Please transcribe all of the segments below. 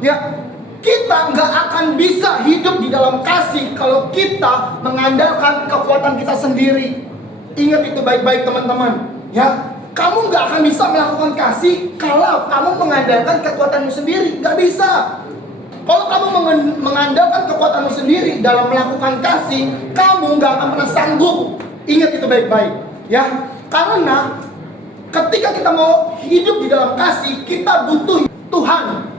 Ya, kita nggak akan bisa hidup di dalam kasih kalau kita mengandalkan kekuatan kita sendiri. Ingat itu baik-baik teman-teman. Ya, kamu nggak akan bisa melakukan kasih kalau kamu mengandalkan kekuatanmu sendiri. Nggak bisa. Kalau kamu mengandalkan kekuatanmu sendiri dalam melakukan kasih, kamu nggak akan pernah sanggup. Ingat itu baik-baik. Ya, karena ketika kita mau hidup di dalam kasih, kita butuh Tuhan.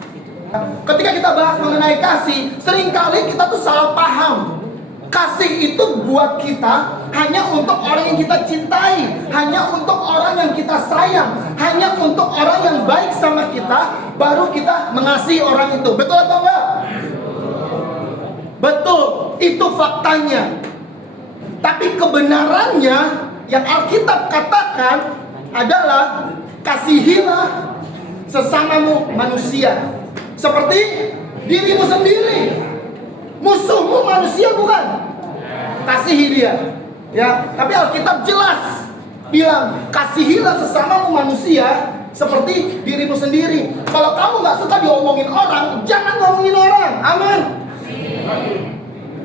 Ketika kita bahas mengenai kasih, seringkali kita tuh salah paham. Kasih itu buat kita hanya untuk orang yang kita cintai, hanya untuk orang yang kita sayang, hanya untuk orang yang baik sama kita, baru kita mengasihi orang itu. Betul atau enggak? Betul, itu faktanya. Tapi kebenarannya yang Alkitab katakan adalah kasihilah sesamamu manusia seperti dirimu sendiri. Musuhmu manusia bukan? Kasihi dia. Ya, tapi Alkitab jelas bilang kasihilah sesamamu manusia seperti dirimu sendiri. Kalau kamu nggak suka diomongin orang, jangan ngomongin orang. Amin.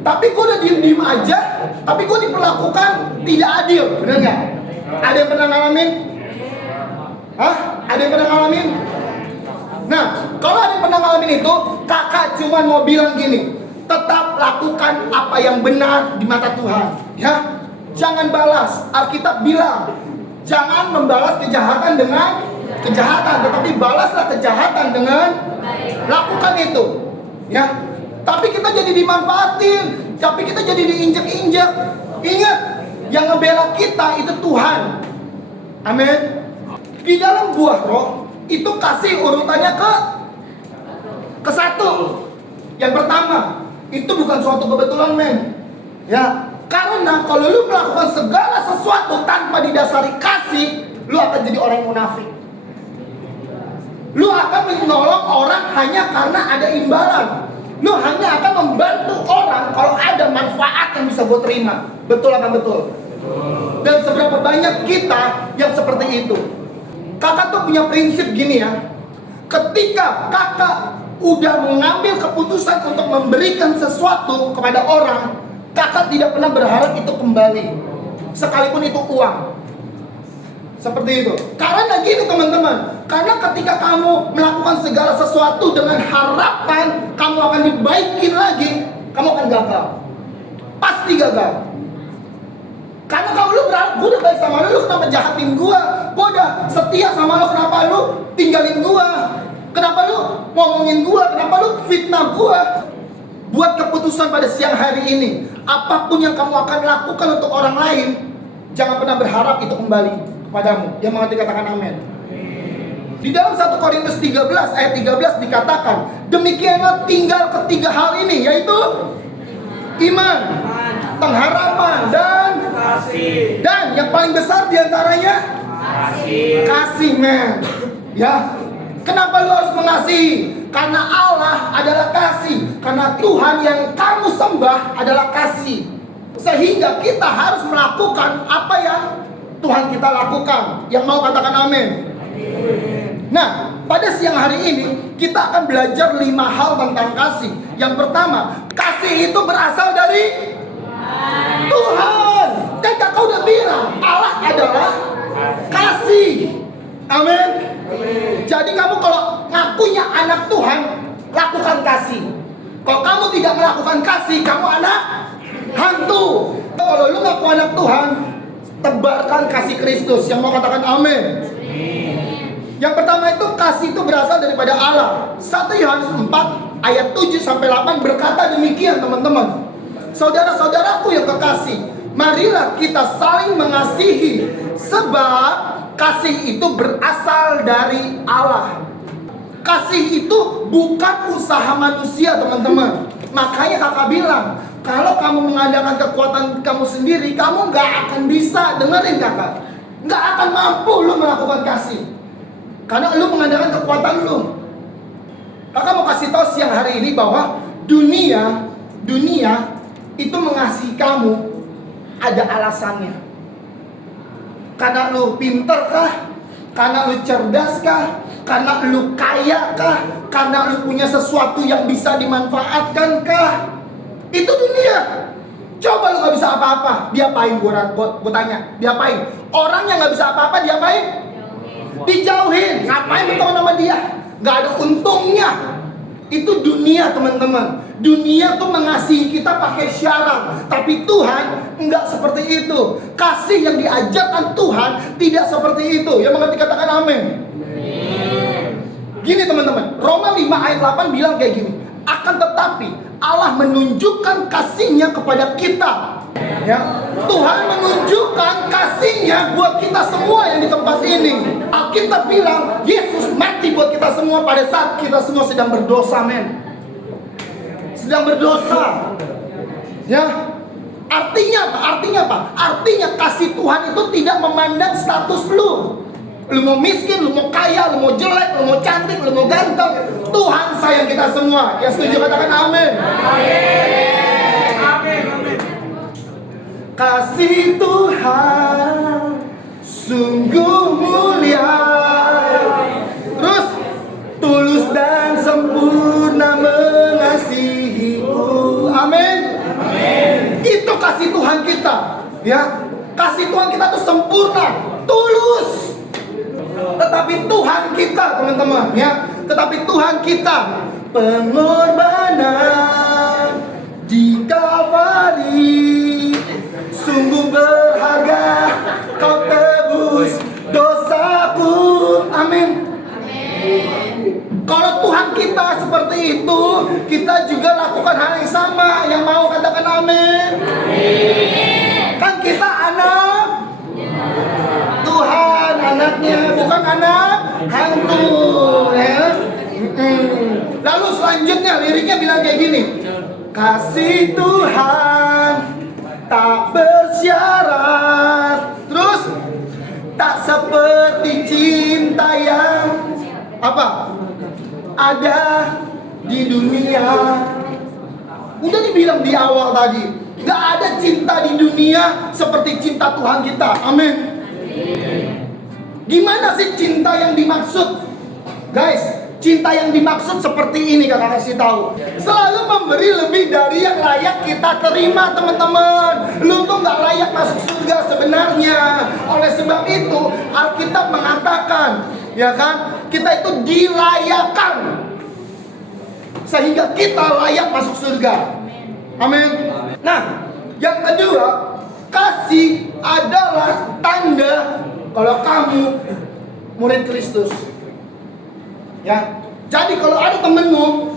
Tapi gue udah diem-diem aja, tapi gue diperlakukan tidak adil. Bener nggak? Ada yang pernah ngalamin? Hah? Ada yang pernah ngalamin? Nah, kalau ada yang pernah ngalamin itu, kakak cuma mau bilang gini, tetap lakukan apa yang benar di mata Tuhan. Ya, jangan balas. Alkitab bilang, jangan membalas kejahatan dengan kejahatan, tetapi balaslah kejahatan dengan lakukan itu. Ya, tapi kita jadi dimanfaatin, tapi kita jadi diinjek-injek. Ingat, yang ngebela kita itu Tuhan. Amin. Di dalam buah roh itu kasih urutannya ke satu. Yang pertama, itu bukan suatu kebetulan, men. Ya, karena kalau lu melakukan segala sesuatu tanpa didasari kasih, lu akan jadi orang munafik. Lu akan menolong orang hanya karena ada imbalan. Lu hanya akan membantu orang kalau ada manfaat yang bisa gue terima. Betul apa betul? Dan seberapa banyak kita yang seperti itu? Kakak tuh punya prinsip gini ya. Ketika kakak udah mengambil keputusan untuk memberikan sesuatu kepada orang, kakak tidak pernah berharap itu kembali, sekalipun itu uang. Seperti itu. Karena gini teman-teman, karena ketika kamu melakukan segala sesuatu dengan harapan kamu akan dibaikin lagi, kamu akan gagal. Pasti gagal. Karena kalau lu berharap, gue udah baik sama lu kenapa jahatin gue? Gue udah setia sama lu, kenapa lu tinggalin gue? Kenapa lu ngomongin gue? Kenapa lu fitnah gue? Buat keputusan pada siang hari ini, apapun yang kamu akan lakukan untuk orang lain, jangan pernah berharap itu kembali kepadamu. Yang mengerti katakan amin. Di dalam 1 Korintus 13 ayat 13 dikatakan, demikianlah tinggal ketiga hal ini, yaitu iman, pengharapan, dan kasih. Dan yang paling besar diantaranya kasih, men. Ya. Kenapa lu harus mengasihi? Karena Allah adalah kasih. Karena Tuhan yang kamu sembah adalah kasih. Sehingga kita harus melakukan apa yang Tuhan kita lakukan. Yang mau katakan amin. Nah, pada siang hari ini kita akan belajar 5 hal tentang kasih. Yang pertama, kasih itu berasal dari Tuhan. Dan kakak udah bilang, Allah adalah kasih. Amin. Jadi kamu kalau ngakunya anak Tuhan, lakukan kasih. Kalau kamu tidak melakukan kasih, kamu anak hantu. Kalau lu ngaku anak Tuhan, tebarkan kasih Kristus. Yang mau katakan amin. Yang pertama itu kasih itu berasal daripada Allah. 1 Yohanes 4 ayat 7 sampai 8 berkata demikian, teman-teman. Saudara-saudaraku yang kekasih, marilah kita saling mengasihi, sebab kasih itu berasal dari Allah. Kasih itu bukan usaha manusia, teman-teman. Makanya kakak bilang, kalau kamu mengandalkan kekuatan kamu sendiri, kamu gak akan bisa, dengerin kakak, gak akan mampu lu melakukan kasih. Karena lu mengandalkan kekuatan lu. Kakak mau kasih tahu siang hari ini bahwa dunia itu mengasihi kamu ada alasannya. Karena lu pinter kah? Karena lu cerdas kah? Karena lu kaya kah? Karena lu punya sesuatu yang bisa dimanfaatkan kah? Itu dunia. Coba lu gak bisa apa-apa, diapain? Gua tanya, diapain? Orang yang gak bisa apa-apa, diapain? Dijauhin. Ngapain berteman sama dia? Gak ada untungnya. Itu dunia, teman-teman. Dunia tuh mengasihi kita pakai syarat, tapi Tuhan enggak seperti itu. Kasih yang diajarkan Tuhan tidak seperti itu. Yang mengerti katakan amin. Gini teman-teman, Roma 5 ayat 8 bilang kayak gini. Akan tetapi Allah menunjukkan kasih-Nya kepada kita. Ya, Tuhan menunjukkan kasih-Nya buat kita semua yang di tempat ini. Alkitab bilang Yesus mati buat kita semua pada saat kita semua sedang berdosa, men. Sedang berdosa. Ya. Artinya apa? Artinya apa? Artinya kasih Tuhan itu tidak memandang status lu. Lu mau miskin, lu mau kaya, lu mau jelek, lu mau cantik, lu mau ganteng, Tuhan sayang kita semua. Yang setuju katakan amin. Amin. Kasih Tuhan sungguh mulia, terus tulus dan sempurna mengasihiku. Amin. Itu kasih Tuhan kita. Ya, kasih Tuhan kita tuh sempurna, tulus. Tetapi Tuhan kita, teman-teman, ya, tetapi Tuhan kita pengorbanan di Kalvari sungguh berharga, kau tebus dosaku. Amin. Kalau Tuhan kita seperti itu, kita juga lakukan hal yang sama. Yang mau katakan amin. Kan kita anak Tuhan, anaknya, bukan anak hantu, ya. Lalu selanjutnya liriknya bilang kayak gini. Kasih Tuhan tak bersyarat, terus tak seperti cinta yang apa? Ada di dunia. Udah dibilang di awal tadi, gak ada cinta di dunia seperti cinta Tuhan kita. Amin. Gimana sih cinta yang dimaksud? Guys, cinta yang dimaksud seperti ini, kakak kasih tahu. Selalu memberi lebih dari yang layak kita terima, teman-teman. Lu tuh gak layak masuk surga sebenarnya. Oleh sebab itu Alkitab mengatakan, ya kan, kita itu dilayakkan sehingga kita layak masuk surga. Amin. Nah, yang kedua, kasih adalah tanda kalau kamu murid Kristus. Ya. Jadi kalau ada temenmu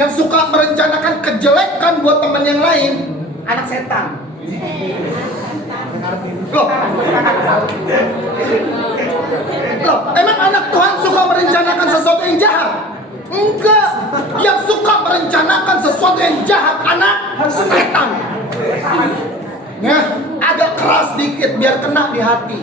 yang suka merencanakan kejelekan buat teman yang lain, anak setan. Loh, emang anak Tuhan suka merencanakan sesuatu yang jahat? Enggak. Yang suka merencanakan sesuatu yang jahat anak setan. Ya, agak keras dikit biar kena di hati.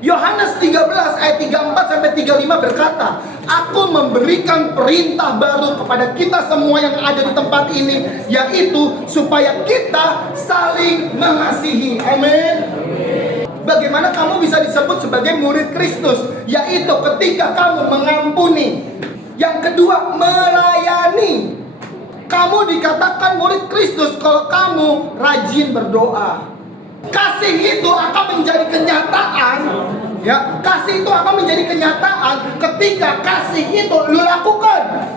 Yohanes 13 ayat 34 sampai 35 berkata, aku memberikan perintah baru kepada kita semua yang ada di tempat ini, yaitu supaya kita saling mengasihi. Amin. Bagaimana kamu bisa disebut sebagai murid Kristus? Yaitu ketika kamu mengampuni. Yang kedua, melayani. Kamu dikatakan murid Kristus kalau kamu rajin berdoa. Kasih itu akan menjadi kenyataan, ya. Kasih itu akan menjadi kenyataan ketika kasih itu lu lakukan.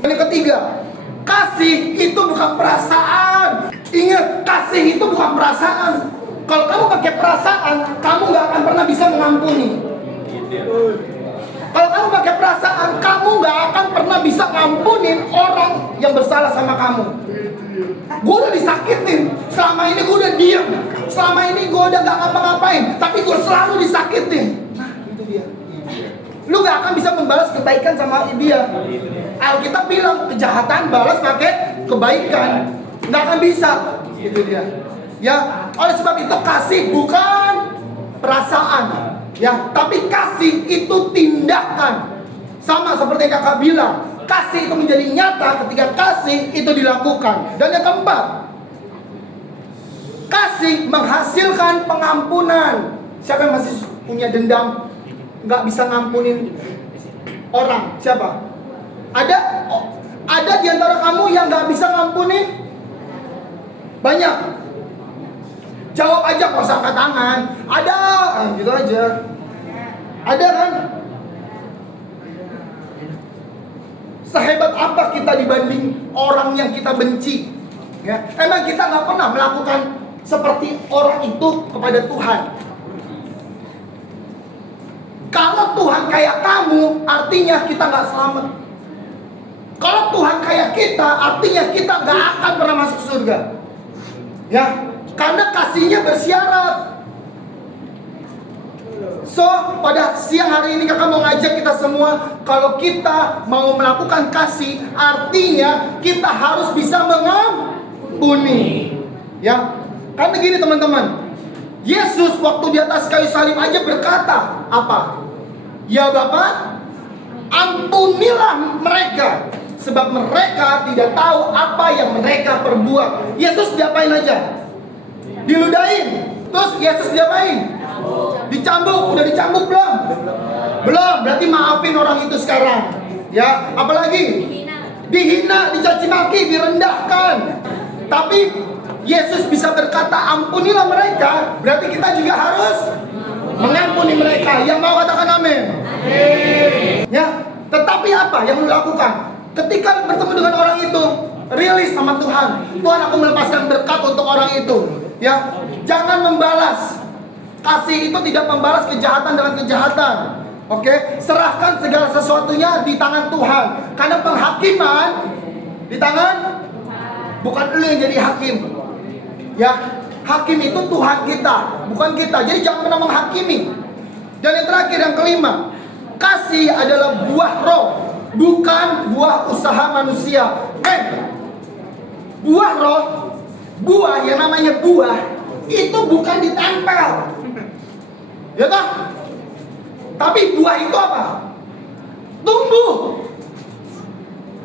Yang ketiga, kasih itu bukan perasaan. Ingat, kasih itu bukan perasaan. Kalau kamu pakai perasaan, kamu gak akan pernah bisa mengampuni. Kalau kamu pakai perasaan, kamu gak akan pernah bisa ngampunin orang yang bersalah sama kamu. Gue udah disakitin, selama ini gue udah diam, selama ini gue udah gak ngapa-ngapain, tapi gue selalu disakitin. Nah, itu dia. Lu gak akan bisa membalas kebaikan sama dia. Alkitab bilang kejahatan balas pakai kebaikan. Gak akan bisa. Itu dia. Ya, oleh sebab itu kasih bukan perasaan, ya, tapi kasih itu tindakan. Sama seperti yang kakak bilang, kasih itu menjadi nyata ketika kasih itu dilakukan. Dan yang keempat, kasih menghasilkan pengampunan. Siapa yang masih punya dendam, nggak bisa ngampunin orang. Siapa? Ada di antara kamu yang gak bisa ngampuni? Banyak. Jawab aja, kok usah angkat tangan. Ada, gitu aja. Ada kan? Sehebat apa kita dibanding orang yang kita benci? Ya, emang kita nggak pernah melakukan seperti orang itu kepada Tuhan. Kalau Tuhan kayak kamu, artinya kita nggak selamat. Kalau Tuhan kayak kita, artinya kita nggak akan pernah masuk surga. Ya, karena kasihnya bersyarat. So, pada siang hari ini kakak mau ngajak kita semua, kalau kita mau melakukan kasih, artinya kita harus bisa mengampuni. Ya, karena gini teman-teman, Yesus waktu di atas kayu salib aja berkata apa? Ya Bapa, ampunilah mereka, sebab mereka tidak tahu apa yang mereka perbuat. Yesus diapain aja? Diludahin. Terus Yesus diapain? Dicambuk. Udah dicambuk belum? Belum. Berarti maafin orang itu sekarang. Ya, apalagi? Dihina, dicaci maki, direndahkan. Tapi Yesus bisa berkata ampunilah mereka, berarti kita juga harus mengampuni mereka. Yang mau katakan amin? Ya, tetapi apa yang lu lakukan? Ketika bertemu dengan orang itu, rilis sama Tuhan. Tuhan, aku melepaskan berkat untuk orang itu. Ya, jangan membalas. Kasih itu tidak membalas kejahatan dengan kejahatan. Oke, serahkan segala sesuatunya di tangan Tuhan. Karena penghakiman di tangan bukan lu yang jadi hakim. Ya, hakim itu Tuhan kita, bukan kita. Jadi jangan pernah menghakimi. Dan yang terakhir, yang kelima, kasih adalah buah roh, bukan buah usaha manusia. Buah roh, buah yang namanya buah itu bukan ditempel, ya toh? Tapi buah itu apa? Tumbuh.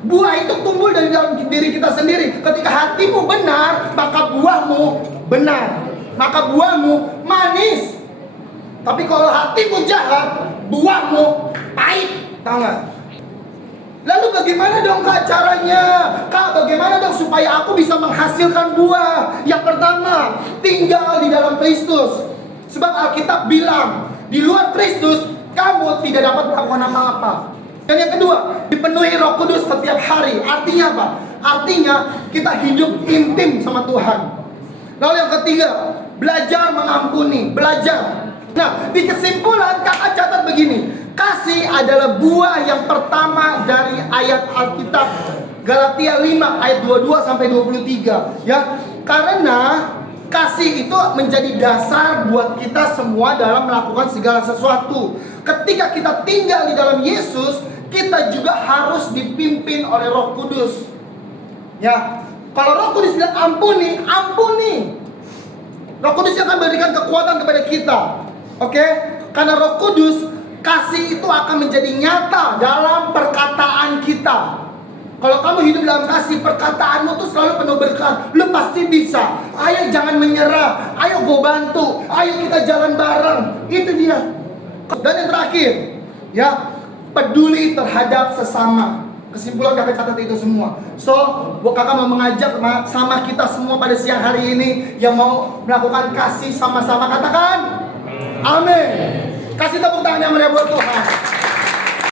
Buah itu tumbuh dari dalam diri kita sendiri. Ketika hatimu benar, maka buahmu benar, maka buahmu manis. Tapi kalau hatimu jahat, buahmu pahit. Tahu nggak? Lalu bagaimana dong Kak caranya? Kak, bagaimana dong supaya aku bisa menghasilkan buah? Yang pertama, tinggal di dalam Kristus. Sebab Alkitab bilang, di luar Kristus kamu tidak dapat melakukan apa-apa. Dan yang kedua, dipenuhi Roh Kudus setiap hari. Artinya apa? Artinya kita hidup intim sama Tuhan. Lalu yang ketiga, belajar mengampuni. Belajar. Nah, di kesimpulan kakak catat begini. Kasih adalah buah yang pertama dari ayat Alkitab Galatia 5 ayat 22 sampai 23. Ya, karena kasih itu menjadi dasar buat kita semua dalam melakukan segala sesuatu. Ketika kita tinggal di dalam Yesus, kita juga harus dipimpin oleh Roh Kudus. Ya, kalau Roh Kudus bilang ampuni, ampuni. Roh Kudus akan berikan kekuatan kepada kita. Oke? Karena Roh Kudus, kasih itu akan menjadi nyata dalam perkataan kita. Kalau kamu hidup dalam kasih, perkataanmu tuh selalu penuh berkat. Lu pasti bisa. Ayo jangan menyerah. Ayo gue bantu. Ayo kita jalan bareng. Itu dia. Dan yang terakhir, ya, peduli terhadap sesama. Kesimpulan kakak catat itu semua. So, kakak mau mengajak sama kita semua pada siang hari ini yang mau melakukan kasih sama-sama. Katakan amin. Kasih tepuk tangan yang meriah buat Tuhan.